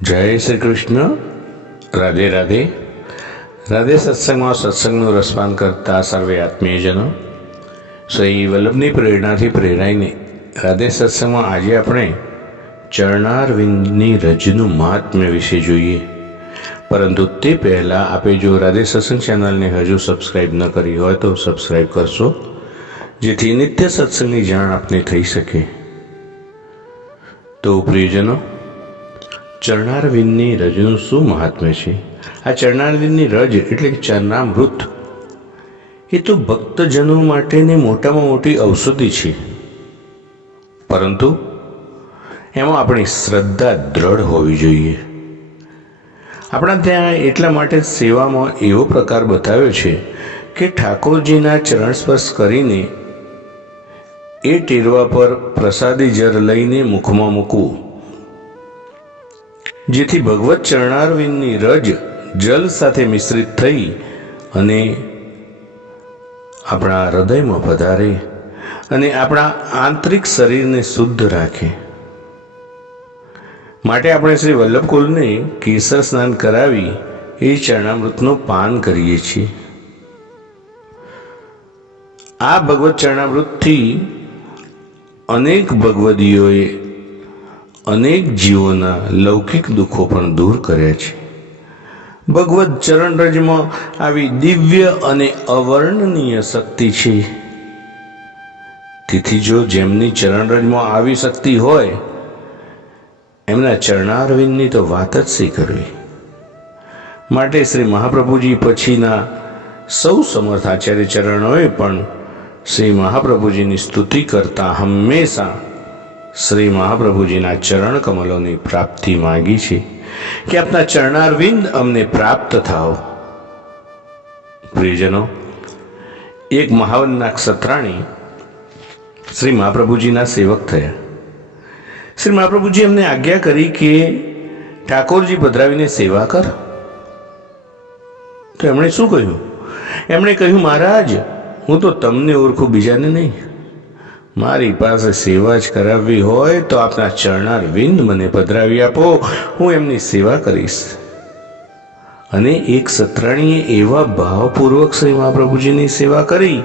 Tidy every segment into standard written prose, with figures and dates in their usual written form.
જય શ્રી કૃષ્ણ. રાધે રાધે. રાધે સત્સંગમાં સત્સંગનું રસપાન કરતા સર્વે આત્મીયજનો, શ્રી વલ્લભની પ્રેરણાથી પ્રેરાઈને રાધે સત્સંગમાં આજે આપણે ચરણારવિંદની રજનું મહાત્મ્ય વિશે જોઈએ. પરંતુ તે પહેલાં આપે જો રાધે સત્સંગ ચેનલને હજુ સબસ્ક્રાઈબ ન કરી હોય તો સબસ્ક્રાઈબ કરશો, જેથી નિત્ય સત્સંગની જાણ આપને થઈ શકે. તો પ્રિયજનો, ચરણારવિંદની રજનું શું મહાત્મ્ય છે? આ ચરણારવિંદની રજ એટલે કે ચરણામૃત એ તો ભક્તજનો માટેની મોટામાં મોટી ઔષધિ છે. પરંતુ એમાં આપણી શ્રદ્ધા દ્રઢ હોવી જોઈએ. આપણા ત્યાં એટલા માટે સેવામાં એવો પ્રકાર બતાવ્યો છે કે ઠાકોરજીના ચરણ સ્પર્શ કરીને એ ટેરવા પર પ્રસાદી જર લઈને મુખમાં મૂકવું, જેથી ભગવત ચરણારવિંદની રજ જલ સાથે મિશ્રિત થઈ અને આપણા હૃદયમાં પધારે અને આપણા આંતરિક શરીરને શુદ્ધ રાખે. માટે આપણે શ્રી વલ્લભકુલને કેસર સ્નાન કરાવી એ ચરણામૃતનું પાન કરીએ છીએ. આ ભગવત ચરણામૃતથી અનેક ભગવદીઓએ અનેક જીવોના લૌકિક દુઃખો પણ દૂર કર્યા છે. ભગવત ચરણરજમાં આવી દિવ્ય અને અવર્ણનીય શક્તિ છે. તેથી જો જેમની ચરણરજમાં આવી શક્તિ હોય એમના ચરણારવિંદની તો વાત જ શી કરવી. માટે શ્રી મહાપ્રભુજી પછીના સૌ સમર્થ આચાર્ય ચરણોએ પણ શ્રી મહાપ્રભુજીની સ્તુતિ કરતા હંમેશા શ્રી મહાપ્રભુજીના ચરણ કમલોની પ્રાપ્તિ માંગી છે કે આપના ચરણારવિંદ અમને પ્રાપ્ત થાઓ. પ્રિયજનો, એક મહાવનના ક્ષત્રાણી શ્રી મહાપ્રભુજીના સેવક થયા. શ્રી મહાપ્રભુજી એમને આજ્ઞા કરી કે ઠાકોરજી પધરાવીને સેવા કર. તો એમણે શું કહ્યું? એમણે કહ્યું, મહારાજ, હું તો તમને ઓળખું, બીજાને નહીં. મારી પાસે સેવા જ કરાવવી હોય તો આપના ચરણારવિંદ મને પધરાવી આપો, હું એમની સેવા કરીશ. અને એક સત્રાણીએ એવા ભાવપૂર્વક શ્રી મહાપ્રભુજીની સેવા કરી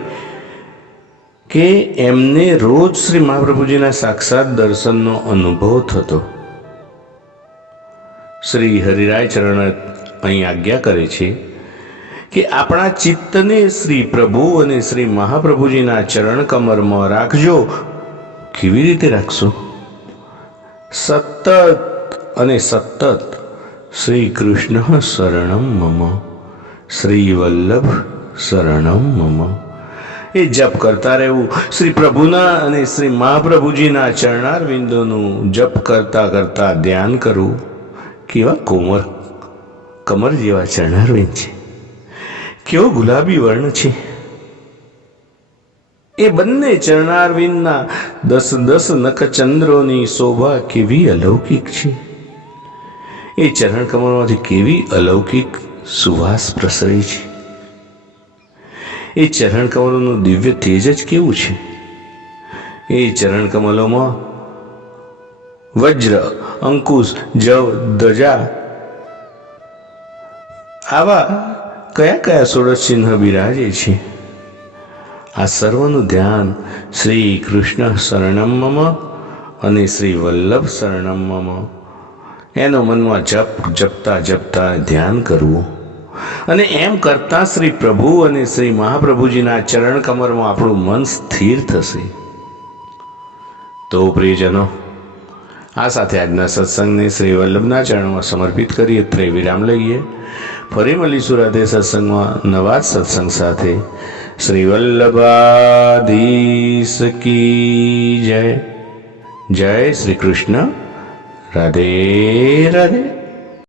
કે એમને રોજ શ્રી મહાપ્રભુજીના સાક્ષાત દર્શનનો અનુભવ થતો. શ્રી હરિરાય ચરણ અહીં આજ્ઞા કરે છે કે આપણા ચિત્તને શ્રી પ્રભુ અને શ્રી મહાપ્રભુજીના ચરણ કમરમાં રાખજો. કેવી રીતે રાખશો? સતત અને સતત શ્રી કૃષ્ણ શરણમ મમ, શ્રી વલ્લભ શરણમ મમ, એ જપ કરતા રહેવું. શ્રી પ્રભુના અને શ્રી મહાપ્રભુજીના ચરણારવિંદોનું જપ કરતા કરતા ધ્યાન કરવું. કેવા કોમળ કમર જેવા ચરણારવિંદ છે, કેવો ગુલાબી વર્ણ છે. એ બંને ચરણારવિંદના 10 નખચંદ્રોની શોભા કેવી અલૌકિક છે. એ ચરણ કમળમાંથી કેવી અલૌકિક સુવાસ પ્રસરે છે. એ ચરણ કમલોનું દિવ્ય તેજ જ કેવું છે. એ ચરણ કમલોમાં વજ્ર, અંકુશ, જવ, ધજા આવા કયા કયા ષોડશ ચિહ્ન બિરાજે છે. આ સર્વનું ધ્યાન શ્રી કૃષ્ણ શરણમ મમ અને શ્રી વલ્લભ શરણમ મમ એનો મનમાં જપતા જપતા ધ્યાન કરવું. અને એમ કરતા શ્રી પ્રભુ અને શ્રી મહાપ્રભુજીના ચરણ કમરમાં આપણું મન સ્થિર થશે. તો પ્રિયજનો, આ સાથે આજના સત્સંગને શ્રી વલ્લભના ચરણમાં સમર્પિત કરી અત્રે વિરામ લઈએ. ફરી મળીશું રાધે સત્સંગમાં નવા સત્સંગ સાથે. શ્રી વલ્લભાધીશ કી જય. જય શ્રી કૃષ્ણ. રાધે રાધે.